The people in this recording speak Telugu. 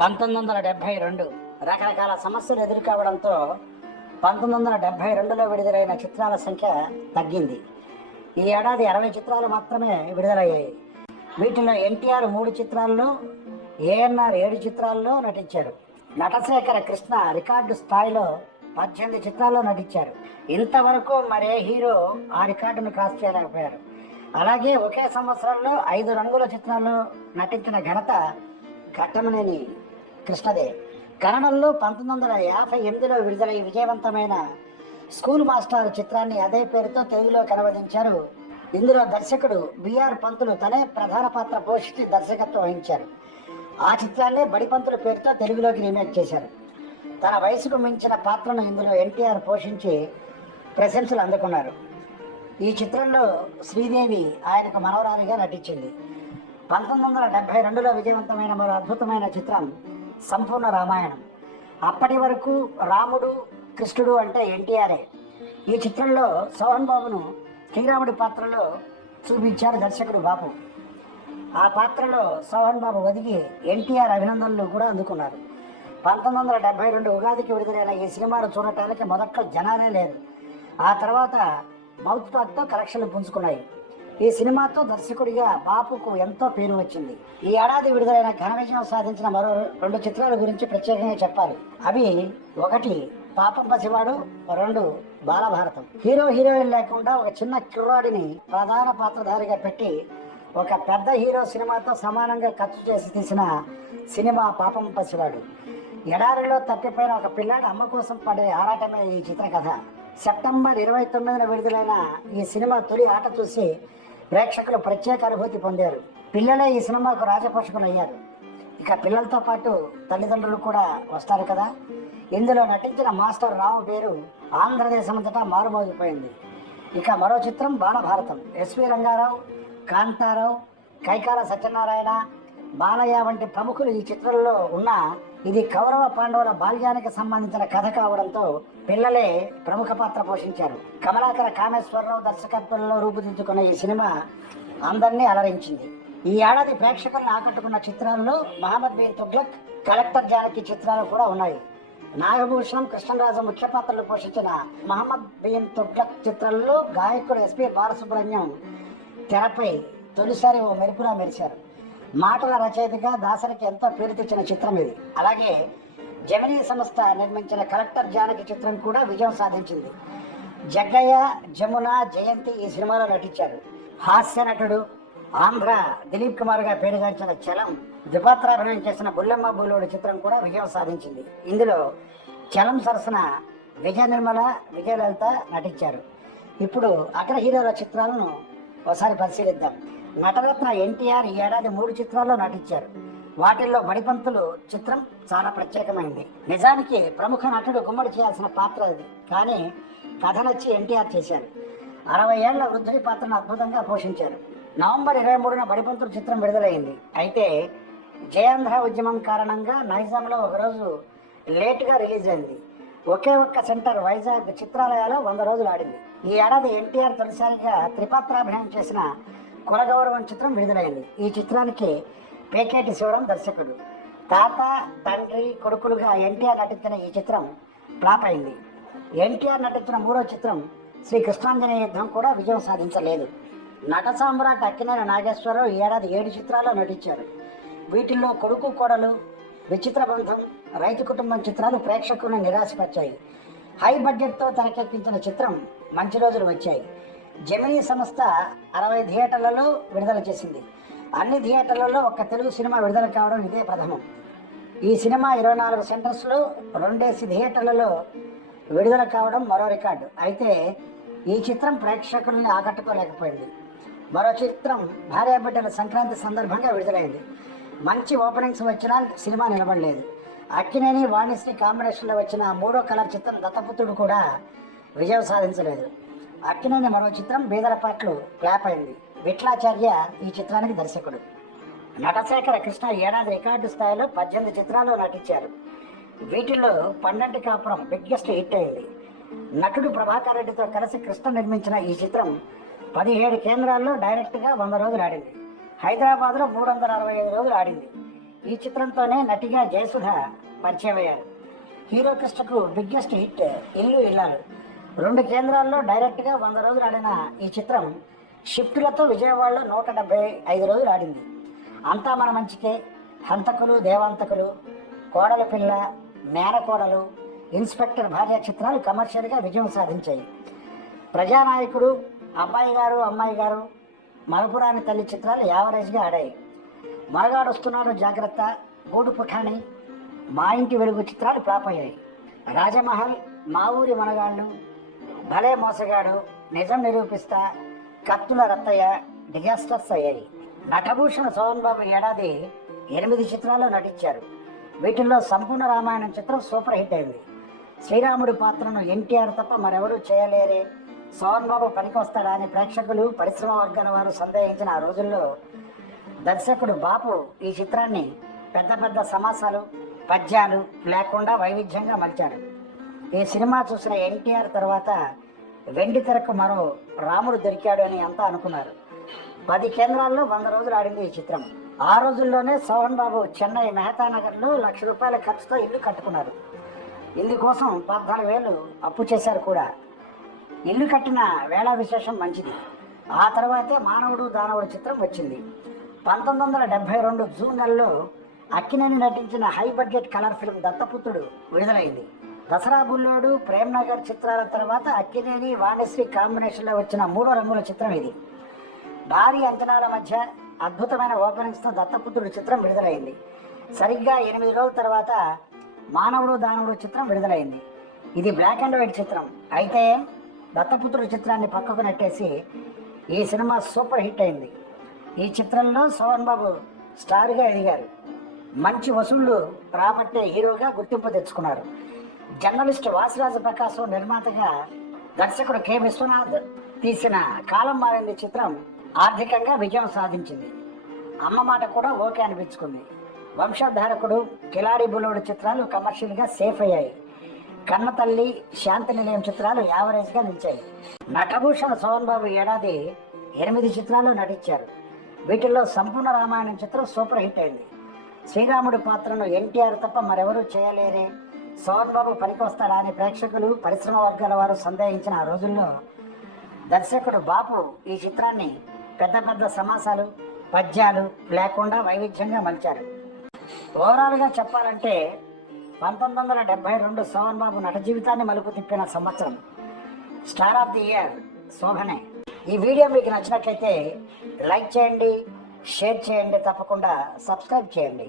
పంతొమ్మిది వందల డెబ్బై రెండు రకరకాల సమస్యలు ఎదుర్కోవడంతో పంతొమ్మిది వందల డెబ్బై రెండులో విడుదలైన చిత్రాల సంఖ్య తగ్గింది. ఈ ఏడాది అరవై చిత్రాలు మాత్రమే విడుదలయ్యాయి. వీటిలో ఎన్టీఆర్ మూడు చిత్రాల్లో ఏఎన్ఆర్ ఏడు చిత్రాల్లో నటించారు. నటశేఖర కృష్ణ రికార్డు స్థాయిలో పద్దెనిమిది చిత్రాల్లో నటించారు. ఇంతవరకు మరే హీరో ఆ రికార్డును క్రాస్ చేయలేకపోయారు. అలాగే ఒకే సంవత్సరంలో ఐదు రంగుల చిత్రాల్లో నటించిన ఘనత ఘట్టమనేని కృష్ణదే. కన్నడంలో పంతొమ్మిది వందల యాభై ఎనిమిదిలో విడుదలై విజయవంతమైన స్కూల్ మాస్టర్ చిత్రాన్ని అదే పేరుతో తెలుగులోకి అనువదించారు ఇందులో దర్శకుడు బిఆర్ పంతులు తనే ప్రధాన పాత్ర పోషించి దర్శకత్వం వహించారు. ఆ చిత్రాన్నే బడిపంతుల పేరుతో తెలుగులోకి రీమేక్ చేశారు. తన వయసుకు మించిన పాత్రను ఇందులో ఎన్టీఆర్ పోషించి ప్రశంసలు అందుకున్నారు. ఈ చిత్రంలో శ్రీదేవి ఆయనకు మనవరాలిగా నటించింది. పంతొమ్మిది వందల డెబ్బై రెండులో విజయవంతమైన మరో అద్భుతమైన చిత్రం సంపూర్ణ రామాయణం. అప్పటి వరకు రాముడు కృష్ణుడు అంటే ఎన్టీఆర్ఏ ఈ చిత్రంలో సోహన్ బాబును శ్రీరాముడి పాత్రలో చూపించారు దర్శకుడు బాపు ఆ పాత్రలో సోహన్ బాబు ఒదిగి ఎన్టీఆర్ అభినందనలు కూడా అందుకున్నారు. పంతొమ్మిది వందల డెబ్బై రెండు ఉగాదికి విడుదలైన ఈ సినిమాను చూడటానికి మొదట్లో జనాలే లేదు ఆ తర్వాత మౌత్ టాక్తో కలెక్షన్లు పుంజుకున్నాయి. ఈ సినిమాతో దర్శకుడిగా బాపుకు ఎంతో పేరు వచ్చింది. ఈ ఏడాది విడుదలైన ఘన విజయం సాధించిన మరో రెండు చిత్రాల గురించి ప్రత్యేకంగా చెప్పాలి. అవి ఒకటి పాపం పసివాడు రెండు బాలభారతం. హీరో హీరోయిన్ లేకుండా ఒక చిన్న కుర్రాడిని ప్రధాన పాత్రధారిగా పెట్టి ఒక పెద్ద హీరో సినిమాతో సమానంగా ఖర్చు చేసి తీసిన సినిమా పాపం పసివాడు. ఎడారిలో తప్పిపోయిన ఒక పిల్లాడు అమ్మ కోసం పడే ఆరాటమే ఈ చిత్ర కథ సెప్టెంబర్ ఇరవై తొమ్మిదిన విడుదలైన ఈ సినిమా తొలి ఆట చూసి ప్రేక్షకులు ప్రత్యేక అనుభూతి పొందారు. పిల్లలే ఈ సినిమాకు రాజపోషకులు అయ్యారు. ఇక పిల్లలతో పాటు తల్లిదండ్రులు కూడా వస్తారు కదా. ఇందులో నటించిన మాస్టర్ రావు పేరు ఆంధ్రదేశం అంతటా మారుమోగిపోయింది. ఇక మరో చిత్రం బాలభారతం. ఎస్వి రంగారావు కాంతారావు కైకాల సత్యనారాయణ బాలయ్య వంటి ప్రముఖులు ఈ చిత్రంలో ఉన్న ఇది కౌరవ పాండవుల బాల్యానికి సంబంధించిన కథ కావడంతో పిల్లలే ప్రముఖ పాత్ర పోషించారు. కమలాకర కామేశ్వరరావు దర్శకత్వంలో రూపుదిద్దుకున్న ఈ సినిమా అందరినీ అలరించింది. ఈ ఏడాది ప్రేక్షకులను ఆకట్టుకున్న చిత్రాల్లో మహమ్మద్ బిన్ తుగ్లక్ కలెక్టర్ జానకి చిత్రాలు కూడా ఉన్నాయి. నాగభూషణం కృష్ణరాజు ముఖ్య పాత్రలు పోషించిన మహమ్మద్ బిన్ తుగ్లక్ చిత్రంలో గాయకుడు ఎస్పి బాలసుబ్రహ్మణ్యం తెరపై తొలిసారి ఓ మెరుపులా మెరిశారు. మాటల రచయితగా దాసరికి ఎంతో పేరు తెచ్చిన చిత్రం ఇది. అలాగే జమినీ సంస్థ నిర్మించిన కలెక్టర్ జానకి చిత్రం కూడా విజయం సాధించింది. జగ్గయ్య జమున జయంతి ఈ సినిమాలో నటించారు. హాస్య నటుడు ఆంధ్ర దిలీప్ కుమార్గా పేరుగాంచిన చలం ద్విపాత్రాభినయం చేసిన బుల్లమ్మ బుల్లోడు చిత్రం కూడా విజయం సాధించింది. ఇందులో చలం సరసన విజయ నిర్మల విజయలలిత నటించారు. ఇప్పుడు అగ్ర హీరోల చిత్రాలను ఒకసారి పరిశీలిద్దాం. నటరత్న ఎన్టీఆర్ ఈ ఏడాది మూడు చిత్రాల్లో నటించారు. వాటిల్లో బడిపంతులు చిత్రం చాలా ప్రత్యేకమైంది. నిజానికి ప్రముఖ నటుడు గుమ్మడి చేయాల్సిన పాత్ర అది. కానీ కథ నచ్చి ఎన్టీఆర్ చేశారు. అరవై ఏళ్ళ వృద్ధుడి పాత్రను అద్భుతంగా పోషించారు. నవంబర్ ఇరవై మూడున బడిపంతులు చిత్రం విడుదలైంది. అయితే జయాంధ్ర ఉద్యమం కారణంగా నైజాంలో ఒకరోజు లేటుగా రిలీజ్ అయింది. ఒకే ఒక్క సెంటర్ వైజాగ్ చిత్రాలయాలో వంద రోజులు ఆడింది. ఈ ఏడాది ఎన్టీఆర్ తొలిసారిగా త్రిపాత్రాభినయం చేసిన కులగౌరవం చిత్రం విడుదలైంది. ఈ చిత్రానికి పేకేటి శివరాం దర్శకుడు తాత తండ్రి కొడుకులుగా ఎన్టీఆర్ నటించిన ఈ చిత్రం ఫ్లాప్ అయింది. ఎన్టీఆర్ నటించిన మూడో చిత్రం శ్రీ కృష్ణాంజనేయ యుద్ధం కూడా విజయం సాధించలేదు. నట సామ్రాట్ అక్కినేని నాగేశ్వరరావు ఏడాది ఏడు చిత్రాల్లో నటించారు. వీటిల్లో కొడుకు కోడలు విచిత్ర బంధం రైతు కుటుంబం చిత్రాలు ప్రేక్షకులను నిరాశపరిచాయి. హై బడ్జెట్తో తెరకెక్కించిన చిత్రం మంచి రోజులు వచ్చాయి. జమినీ సంస్థ అరవై థియేటర్లలో విడుదల చేసింది. అన్ని థియేటర్లలో ఒక్క తెలుగు సినిమా విడుదల కావడం ఇదే ప్రథమం. ఈ సినిమా ఇరవై నాలుగు సెంటర్స్లో రెండేసి థియేటర్లలో విడుదల కావడం మరో రికార్డు. అయితే ఈ చిత్రం ప్రేక్షకుల్ని ఆకట్టుకోలేకపోయింది. మరో చిత్రం భార్యాబిడ్డల సంక్రాంతి సందర్భంగా విడుదలైంది. మంచి ఓపెనింగ్స్ వచ్చినా సినిమా నిలబడలేదు. అక్కినేని వాణిశ్రీ కాంబినేషన్లో వచ్చిన మూడో కలర్ చిత్రం దత్తపుత్రుడు కూడా విజయం సాధించలేదు. అక్కినేని మరో చిత్రం బీదరపాట్లు ఫ్లాప్ అయింది. విట్లాచార్య ఈ చిత్రానికి దర్శకుడు. నటశేఖర కృష్ణ ఏడాది రికార్డు స్థాయిలో పద్దెనిమిది చిత్రాలు నటించారు. వీటిల్లో పండంటి కాపురం బిగ్గెస్ట్ హిట్ అయింది. నటుడు ప్రభాకర్ రెడ్డితో కలిసి కృష్ణ నిర్మించిన ఈ చిత్రం పదిహేడు కేంద్రాల్లో డైరెక్ట్గా వంద రోజులు ఆడింది. హైదరాబాద్లో మూడు వందల అరవై ఐదు రోజులు ఆడింది. ఈ చిత్రంతోనే నటిగా జయసుధ పరిచయం అయ్యారు. హీరో కృష్ణకు బిగ్గెస్ట్ హిట్ ఇల్లు ఇల్లాలు. రెండు కేంద్రాల్లో డైరెక్ట్గా వంద రోజులు ఆడిన ఈ చిత్రం షిఫ్టులతో విజయవాడలో నూట డెబ్బై ఐదు రోజులు ఆడింది. అంతా మన మంచికే. హంతకులు దేవాంతకులు కోడల పిల్ల మేనకోడలు ఇన్స్పెక్టర్ భార్య చిత్రాలు కమర్షియల్గా విజయం సాధించాయి. ప్రజానాయకుడు అబ్బాయి గారు అమ్మాయి గారు మలపురాని తల్లి చిత్రాలు యావరేజ్గా ఆడాయి. మరగాడు వస్తున్నాడు జాగ్రత్త గూడు పుఠాణి మా ఇంటి వెలుగు చిత్రాలు ఫ్లాప్ అయ్యాయి. రాజమహల్ మా ఊరి మనగాళ్ళు భలే మోసగాడు. నిజం నిరూపిస్తా. కత్తుల రత్తయ్య డిజాస్టర్స్ అయ్యాయి. నటభూషణ సోహన్ బాబు ఏడాది ఎనిమిది చిత్రాల్లో నటించారు. వీటిల్లో సంపూర్ణ రామాయణం చిత్రం సూపర్ హిట్ అయింది. శ్రీరాముడి పాత్రను ఎన్టీఆర్ తప్ప మరెవరూ చేయలేరే. సోహన్ బాబు పనికొస్తాడా అని ప్రేక్షకులు పరిశ్రమ వర్గాల వారు సందేహించిన ఆ రోజుల్లో దర్శకుడు బాపు ఈ చిత్రాన్ని పెద్ద పెద్ద సమాసాలు పద్యాలు లేకుండా వైవిధ్యంగా మలిచాడు ఈ సినిమా చూసిన ఎన్టీఆర్ తర్వాత వెండి తెరకు మరో రాముడు దొరికాడు అని అంతా అనుకున్నారు. పది కేంద్రాల్లో వంద రోజులు ఆడింది ఈ చిత్రం. ఆ రోజుల్లోనే సోహన్ బాబు చెన్నై మెహతా నగర్లో లక్ష రూపాయల ఖర్చుతో ఇల్లు కట్టుకున్నారు. ఇందుకోసం పద్నాలుగు వేలు అప్పు చేశారు కూడా. ఇల్లు కట్టిన వేళ విశేషం మంచిది. ఆ తర్వాతే మానవుడు దానవుడు చిత్రం వచ్చింది. పంతొమ్మిది వందల డెబ్బై రెండు జూన్ నెలలో అక్కినేని నటించిన హై బడ్జెట్ కలర్ ఫిల్మ్ దత్తపుత్రుడు విడుదలైంది. దసరా బుల్లోడు ప్రేమ్ నగర్ చిత్రాల తర్వాత అక్కినేని వాణిశ్రీ కాంబినేషన్లో వచ్చిన మూడో రంగుల చిత్రం ఇది. భారీ అంచనాల మధ్య అద్భుతమైన ఓపెనింగ్స్తో దత్తపుత్రుడు చిత్రం విడుదలైంది. సరిగ్గా ఎనిమిది రోజుల తర్వాత మానవుడు దానవుడు చిత్రం విడుదలైంది. ఇది బ్లాక్ అండ్ వైట్ చిత్రం. అయితే దత్తపుత్రుడు చిత్రాన్ని పక్కకు నెట్టేసి ఈ సినిమా సూపర్ హిట్ అయింది. ఈ చిత్రంలో సోహన్ బాబు స్టార్గా ఎదిగారు. మంచి వసూళ్ళు రాబట్టే హీరోగా గుర్తింపు తెచ్చుకున్నారు. జర్నలిస్ట్ వాసిరాజు ప్రకాశం నిర్మాతగా దర్శకుడు కె. విశ్వనాథ్ తీసిన కాలం మారింది చిత్రం ఆర్థికంగా విజయం సాధించింది. అమ్మ మాట కూడా ఓకే అనిపించుకుంది. వంశధారకుడు కిలాడి బులోడు చిత్రాలు కమర్షియల్గా సేఫ్ అయ్యాయి. కన్న తల్లి శాంతి నిలయం చిత్రాలు యావరేజ్గా నిలిచాయి. నటభూషణ సోహన్ బాబు ఏడాది ఎనిమిది చిత్రాలు నటించారు. వీటిల్లో సంపూర్ణ రామాయణం చిత్రం సూపర్ హిట్ అయింది. శ్రీరాముడి పాత్రను ఎన్టీఆర్ తప్ప మరెవరూ చేయలేరే సోహన్ బాబు పనికొస్తాడా అని ప్రేక్షకులు పరిశ్రమ వర్గాల వారు సందేహించిన ఆ రోజుల్లో దర్శకుడు బాపు ఈ చిత్రాన్ని పెద్ద పెద్ద సమాసాలు పద్యాలు లేకుండా వైవిధ్యంగా మలిచారు. ఓవరాల్గా చెప్పాలంటే పంతొమ్మిది వందల డెబ్బై రెండు సోహన్ బాబు నట జీవితాన్ని మలుపు తిప్పిన సంవత్సరం. స్టార్ ఆఫ్ ది ఇయర్ శోభనే. ఈ వీడియో మీకు నచ్చినట్లయితే లైక్ చేయండి షేర్ చేయండి తప్పకుండా సబ్స్క్రైబ్ చేయండి.